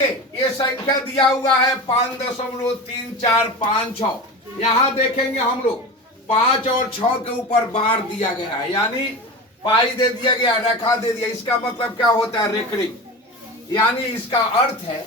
ये संख्या दिया हुआ है 5.3456। यहाँ देखेंगे हम लोग 5 और 6 के ऊपर बार दिया गया है, यानी पाई दे दिया गया, रेखा दे दिया। इसका मतलब क्या होता है? रेकरिंग। यानी इसका अर्थ है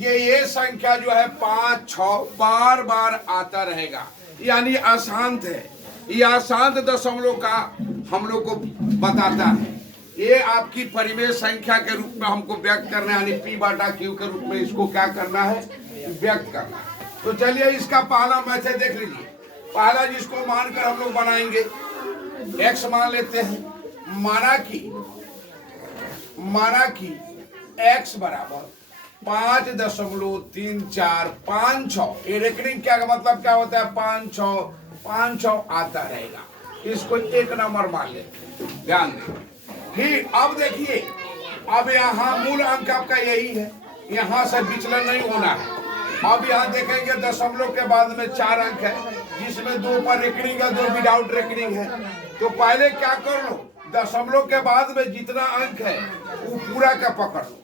ये संख्या जो है 5 6 बार बार आता रहेगा, यानी अशांत है। ये अशांत दशमलव का हम लोग को बताता है। ये आपकी परिमेय संख्या के रूप में हमको व्यक्त करना है, यानी P/Q के रूप में इसको क्या करना है? व्यक्त करना है। तो चलिए इसका पहला मैथड देख लीजिए। पहला जिसको मानकर हम लोग बनाएंगे, x मान लेते हैं। माना कि x बराबर 5.3456। ये रेकरिंग क्या मतलब क्या होता है? 5 6 आता रहेगा। इसको 1 नंबर मान लेते हैं, ध्यान दें। फिर अब देखिए, अब यहाँ मूल अंक आपका यही है, यहाँ से विचलन नहीं होना है। अब यहाँ देखेंगे दशमलव के बाद में 4 अंक है, जिसमें 2 पर रेकरिंग है, 2 विदाउट रेकरिंग है। तो पहले क्या कर लो, दशमलव के बाद में जितना अंक है वो पूरा का पकड़ लो।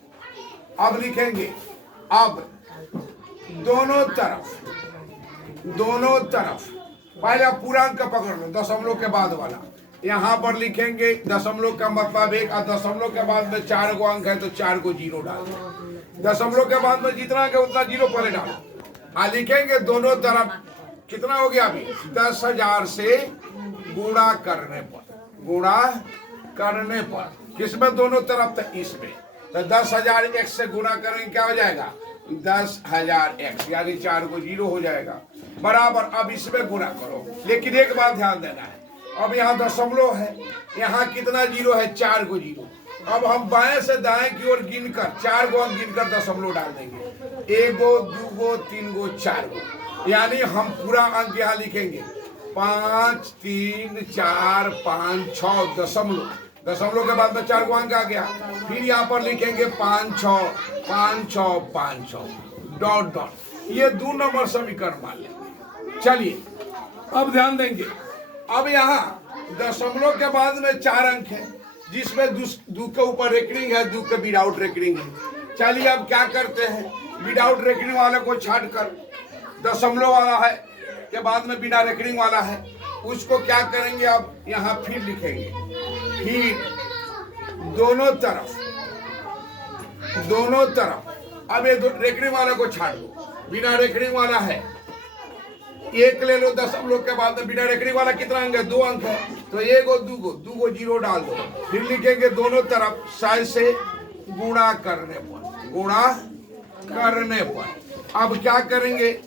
अब लिखेंगे, अब दोनों तरफ पहले पूरा अंक पकड़ लो, दशमलव के बाद वाला। यहाँ पर लिखेंगे दशमलव का मतलब 1, और दशमलव के बाद में 4 गो अंक है तो 4 को 0 डाल दो। दशमलव के बाद में जितना अंक है उतना 0 पहले डालो। लिखेंगे दोनों तरफ कितना हो गया? अभी 10,000 से गुणा करने पर किसमें? दोनों तरफ। तो इसमें तो 10,000 x से गुणा करेंगे, क्या हो जाएगा? 10,000 x, यानी 4 को 0 हो जाएगा, बराबर। अब इसमें गुणा करो, लेकिन एक बात ध्यान देना है, अब यहाँ दशमलव है, यहाँ कितना 0 है? 4 को 0। अब हम बाएं से दाएं की ओर गिनकर 4 गो अंक गिनकर दशमलव डाल देंगे। 1 गो, 2 गो, 3 गो, 4 गो, यानी हम पूरा अंक यहाँ लिखेंगे 5 3 4 5 6 दशमलव के बाद में 4 गो अंक आ गया। फिर यहाँ पर लिखेंगे 5 6 डॉट डॉट। ये 2 नंबर समीकरण मान लेंगे। चलिए अब ध्यान देंगे, अब यहाँ दशमलव के बाद में 4 अंक है, जिसमें 2 के ऊपर रेकरिंग है, 2 के विदाउट रेकरिंग है। चलिए अब क्या करते हैं, विदाउट रेकरिंग वाले को छाट कर दशमलव वाला है के बाद में बिना रेकरिंग वाला है, उसको क्या करेंगे? अब यहाँ फिर लिखेंगे, फिर दोनों तरफ अब ये रेकरिंग वाले को छाट दो, बिना रेकरिंग वाला है 1 ले लो, दशमलव के बाद में बिना रेकरिंग वाला कितना अंक है? 2 अंक है, तो 1 गो 2 गो 0 डाल दो। फिर लिखेंगे दोनों तरफ 100 से गुणा करने पर। अब क्या करेंगे?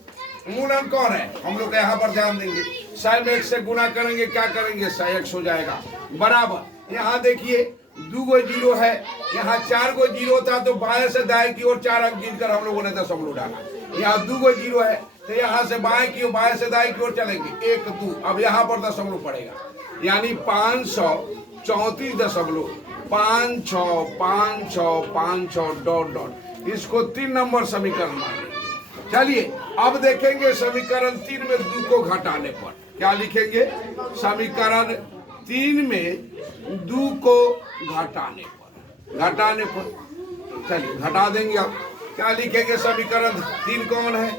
मूल अंक कौन है? हम लोग यहाँ पर ध्यान देंगे, 100 में 1 से गुणा करेंगे, क्या करेंगे? 100x हो जाएगा, बराबर। यहाँ देखिए 2 गो 0 है, यहाँ 4 गो 0 था, तो बाएं से दाएं की ओर 4 अंक गिनकर हम लोगों ने दशमलव डाला। यहाँ 2 गो 0 है, तो यहाँ से बाएं से दाएं की ओर चलेंगे, 1 2। अब यहाँ पर दशमलव पड़ेगा, यानी 534.56 डॉट डॉट। इसको 3 नंबर समीकरण माने। चलिए अब देखेंगे समीकरण 3 में 2 को घटाने पर क्या लिखेंगे? समीकरण 3 में 2 को घटाने पर चलिए घटा देंगे। अब क्या लिखेंगे? समीकरण 3 कौन है?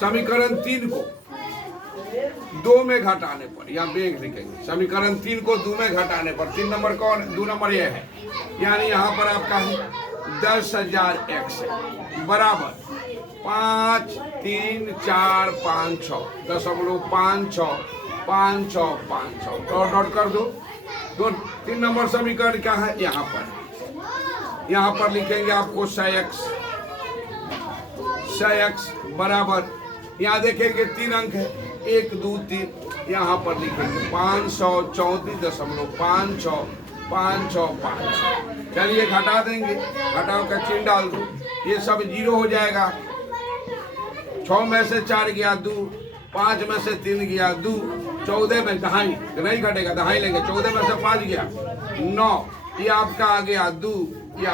समीकरण 3 को 2 में घटाने पर, या बेग लिखेंगे समीकरण 3 को 2 में घटाने पर। 3 नंबर कौन है? 2 नंबर यह है, यानी यहाँ पर आपका है 10,000 x बराबर 5 3 4 5 6 दशमलव 5 6 डॉट डॉट कर दो। 3 नंबर समीकरण क्या है? यहाँ पर लिखेंगे आपको 100x बराबर, यहाँ देखेंगे 3 अंक है, 1 2 3, यहाँ पर लिखेंगे 534.56 चलिए घटा देंगे, घटाओ का चिन्ह डाल दो, ये सब 0 हो जाएगा। 6 में से 4 गया 2, 5 में से 3 गया 2, 14 में दहाई नहीं घटेगा, दहाई लेंगे, 14 में से 5 गया 9, ये आपका आ गया 2, ये